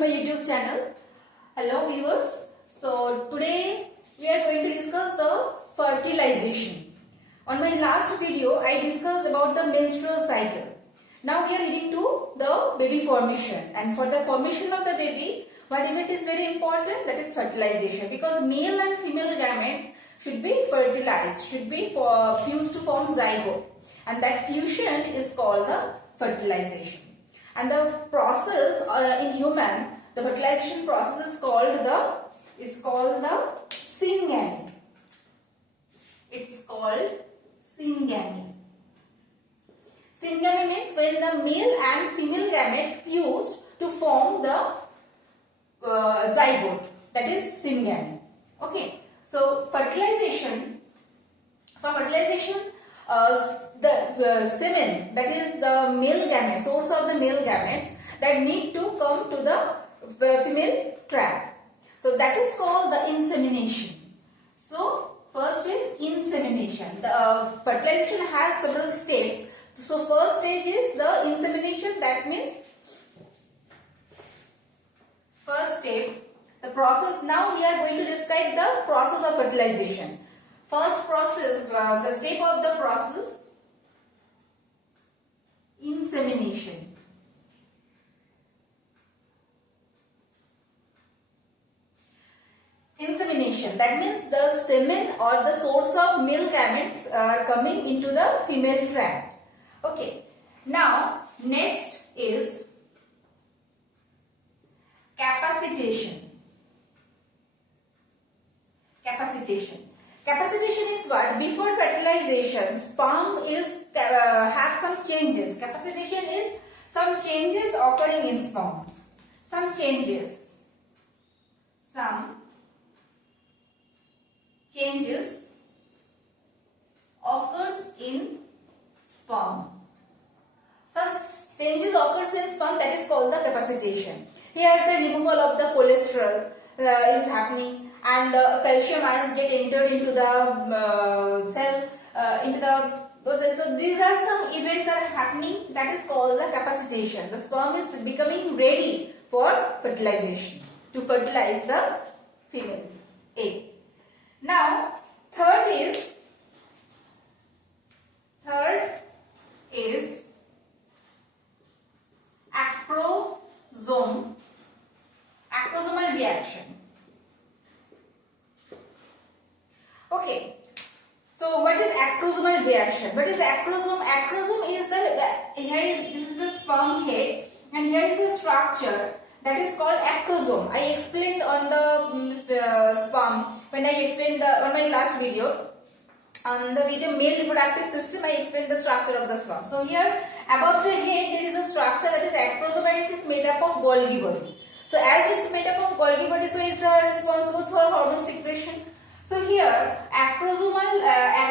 my YouTube channel. Hello viewers. So today we are going to discuss the fertilization. On my last video I discussed about the menstrual cycle. Now we are heading to the baby formation, and for the formation of the baby what event is very important, that is fertilization, because male and female gametes should be fertilized, should be fused to form zygote, and that fusion is called the fertilization. And the process in human, the fertilization process is called the syngamy. It's called syngamy. Syngamy means when the male and female gamete fused to form the zygote, that is syngamy. Okay. So fertilization. For fertilization, the semen, that is the male gametes, source of the male gametes, that need to come to the female tract. So that is called the insemination. So first is insemination. The fertilization has several steps. So first stage is the insemination. That means first step, the process. Now we are going to describe the process of fertilization. First process, the step of the process, insemination. Insemination, that means the semen or the source of male gametes are coming into the female tract. Okay. Now next is capacitation. Capacitation. Capacitation is what? Before fertilization, sperm is have some changes. Capacitation is some changes occurring in sperm. Some changes occurs in sperm. Some changes occurs in sperm, that is called the capacitation. Here the removal of the cholesterol is happening, and the calcium ions get entered into the cell, so these are some events are happening, that is called the capacitation. The sperm is becoming ready for fertilization, to fertilize the female egg. Now third is acrosomal reaction. Okay, so what is acrosomal reaction? What is acrosome? Acrosome is this is the sperm head, and here is the structure that is called acrosome. I explained on the sperm when I explained on my last video. On the video male reproductive system, I explained the structure of the sperm. So here above the head there is a structure that is acrosome, and it is made up of Golgi body. So as it is made up of Golgi body, so it is responsible for hormone secretion. So here acrosomal,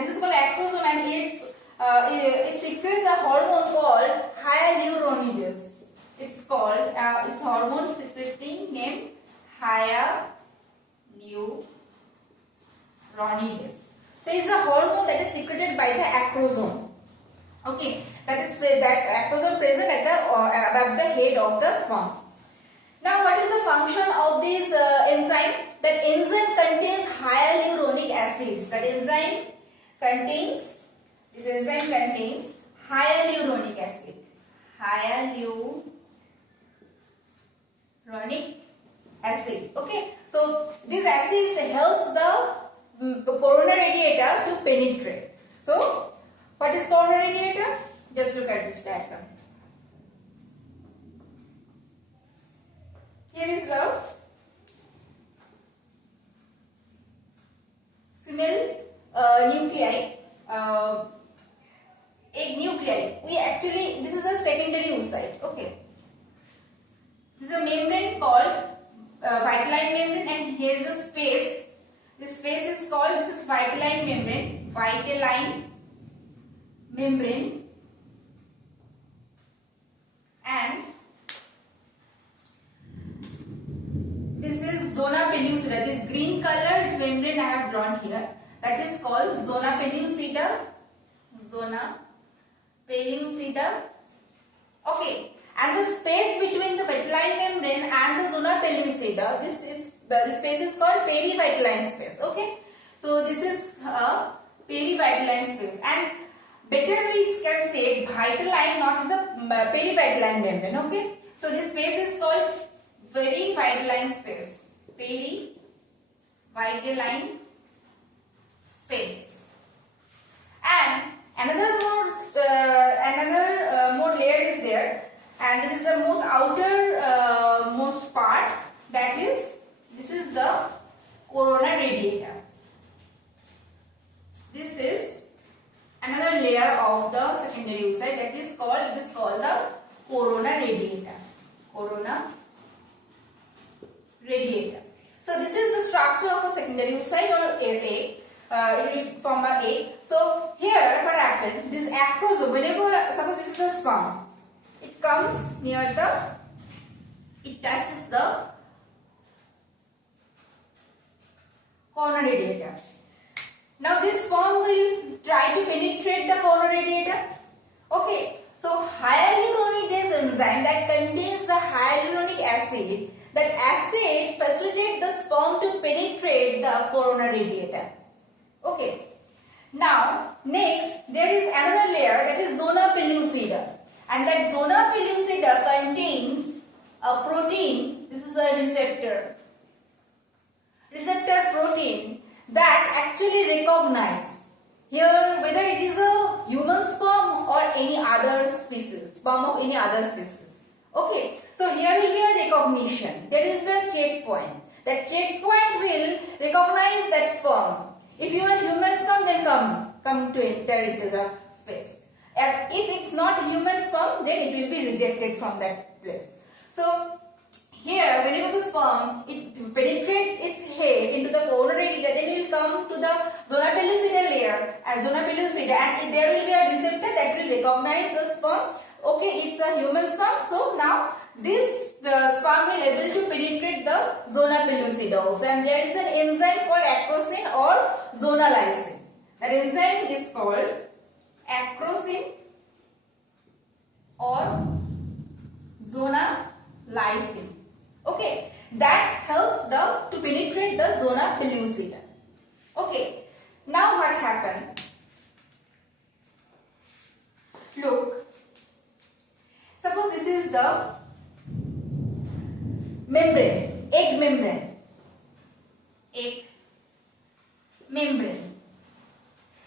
this is called acrosome, and it secretes a hormone called hyaluronidase. It's called it's hormone secreting named hyaluronidase. So it's a hormone that is secreted by the acrosome. Okay, that acrosome present at the above the head of the sperm. Now, what is the function of this enzyme? That enzyme contains hyaluronic acids. That enzyme contains hyaluronic acid. Hyaluronic acid. Okay. So this acid helps the corona radiator to penetrate. So what is corona radiator? Just look at this diagram. Here is the female nuclei, egg nuclei. This is a secondary oocyte. Okay. This is a membrane called vitelline membrane, and here is a space. This space is called, this is vitelline membrane. And this is zona pellucida. This green colored membrane I have drawn here, that is called zona pellucida. Okay, and the space between the vitelline membrane and the zona pellucida, this space is called perivitelline space. Okay, so this is a perivitelline space, and better we can say vitelline, not is a perivitelline membrane. Okay, so this space is called perivitelline space. Perivitelline space. And another more layer is there, and this is the most outer most part, that is, this is the corona radiata. This is another layer of the secondary oocyte, that is called the corona radiata. Corona radiata. So this is the structure of a secondary oocyte or egg. It will form an egg. So here what happens? This acrosome, whenever suppose this is a sperm, it comes near it touches the corona radiata. Now this sperm will try to penetrate the corona radiata. Okay, so hyaluronidase enzyme that contains the hyaluronic acid, that acid facilitates the sperm to penetrate the corona radiata. Okay, now next there is another layer, that is zona pellucida, and that zona pellucida contains a protein. This is a receptor protein that actually recognize here whether it is a human sperm or any other species, sperm of any other species. Okay, so here will be a recognition. There is a checkpoint. That checkpoint will recognize that sperm. If you are human sperm, then come to enter into the space. And if it's not human sperm, then it will be rejected from that place. So here, whenever the sperm it penetrates its head into the corona radiata, then it will come to the zona pellucida layer, and zona pellucida, and there will be a receptor that will recognize the sperm. Okay, it's a human sperm. So now this sperm will able to penetrate the zona pellucida also, and there is an enzyme called acrosome or zonalizing. That enzyme is called acrosome or zonalizing. Okay, that helps to penetrate the zona pellucida. Okay, now what happened? Look, suppose this is the membrane, egg membrane,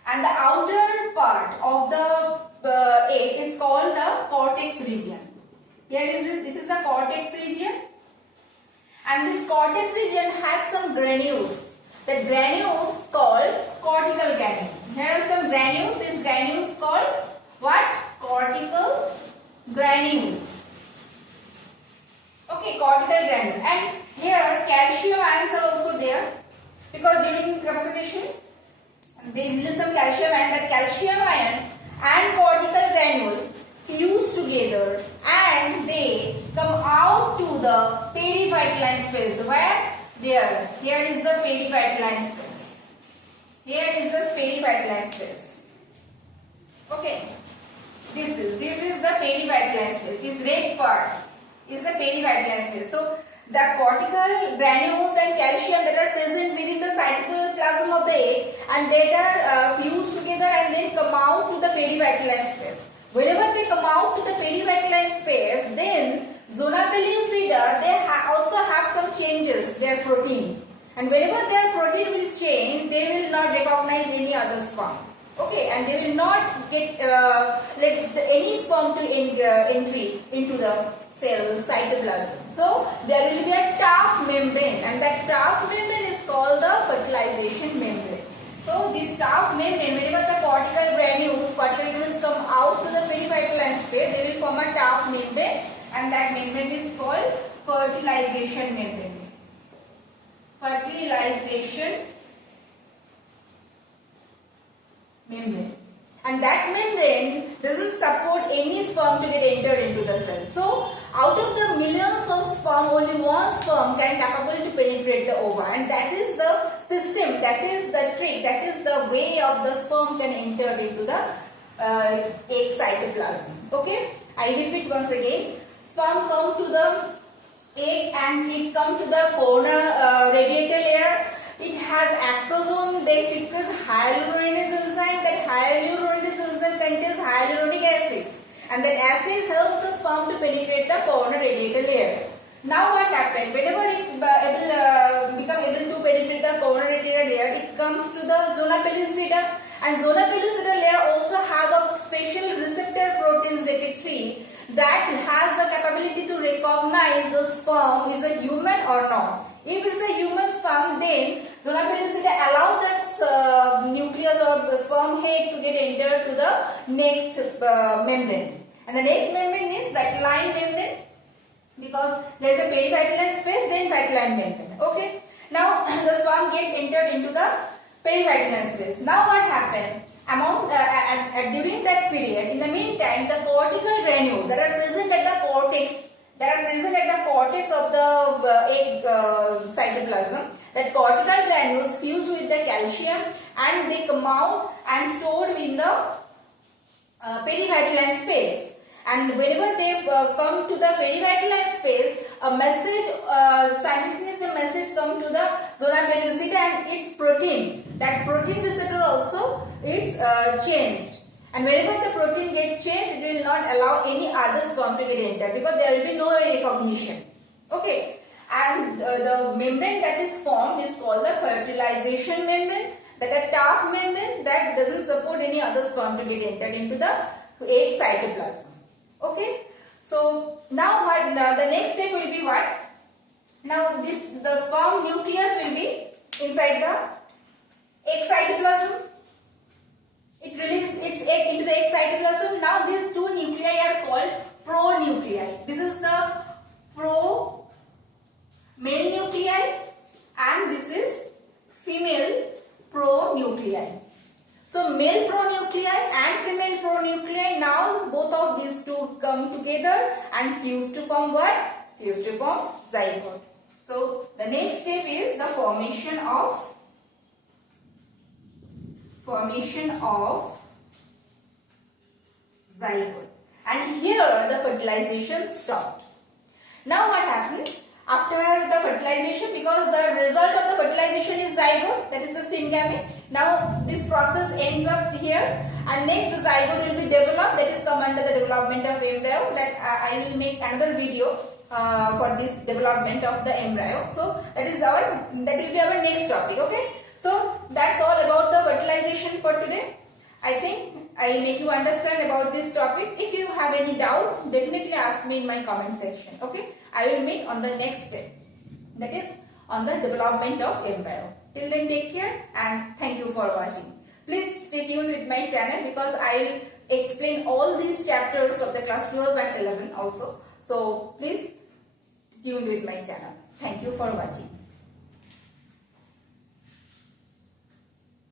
and the outer part of the egg is called the cortex region. Here is this is the cortex region, and this cortex region has some granules. The granules called cortical granules. Here are some granules. These granules called what? Cortical granule. Okay, cortical granule. And here calcium ions are also there, because during capacitation they release some calcium ion. That calcium ion and cortical granule fuse together and they come out to the perivitelline space. Where? There. Here is the perivitelline space. Here is the perivitelline space. Okay. This is the perivitelline space. This red part is the perivitelline space. So the cortical granules and calcium that are present within the cytoplasm of the egg, and they are fused together and then come out to the perivitelline space. Whenever they come out to the perivitelline space, then zona pellucida, they also have some changes, their protein. And whenever their protein will change, they will not recognize any other sperm. Okay, and they will not get let any sperm to entry into the cell cytoplasm. So there will be a tough membrane, and that tough membrane is called the fertilization membrane. So this tough membrane, whenever the cortical granules come out to the perivitelline space, they will form a tough membrane, and that membrane is called fertilization membrane. Fertilization membrane. And that membrane doesn't support any sperm to get entered into the cell. So out of the millions of sperm, only one sperm can capable to penetrate the ova, and that is the system, that is the trick, that is the way of the sperm can enter into the egg cytoplasm. Okay, I repeat once again. sperm come to the egg and it come to the corner radiator layer. It has acrosome. They secrete hyaluronidase enzyme. That hyaluronidase enzyme contains hyaluronic acids, and that acids help the sperm to penetrate the corner radiator layer. Now what happened? Whenever it become able to penetrate the corner radiator layer, it comes to the zona pellucida, and zona pellucida layer also have a special receptor protein ZP3 that has the capability to recognize the sperm is a human or not. If it's a human sperm, then zona pellucida allow that nucleus or sperm head to get entered to the next membrane, and the next membrane is vitelline membrane, because there is a perivitelline space, then vitelline membrane. Okay. Now the sperm get entered into the perivitelline space. Now what happened? During that period, in the meantime, the cortical granules that are present at the cortex, of the egg cytoplasm, that cortical granules fused with the calcium and they come out and stored in the perivitelline space. And whenever they come to the perivitelline space, a message, simultaneously the message come to the zona pellucida and its protein. That protein receptor also is changed. And whenever the protein gets changed, it will not allow any other sperm to get entered, because there will be no recognition. Okay. And the membrane that is formed is called the fertilization membrane. That a tough membrane that doesn't support any other sperm to get entered into the egg cytoplasm. Okay, so now what the next step will be what? Now the sperm nucleus will be inside the egg cytoplasm. It releases its egg into the egg cytoplasm. Now these two nuclei are called pronuclei. This is the male nuclei and this is female pronuclei. So male pronuclei and female pronuclei, now both of these two come together and fuse to form what? Fuse to form zygote. So the next step is the formation of zygote. And here the fertilization stopped. Now what happened? After the fertilization, because the result of the fertilization is zygote, that is the syngamete. Now this process ends up here, and next the zygote will be developed, that is come under the development of embryo. That I will make another video for this development of the embryo. So that will be our next topic. Okay. So that's all about the fertilization for today. I think I make you understand about this topic. If you have any doubt, definitely ask me in my comment section. Okay. I will meet on the next step, that is on the development of embryo. Till then, take care and thank you for watching. Please stay tuned with my channel, because I will explain all these chapters of the class 12 and 11 also. So please tune with my channel. Thank you for watching.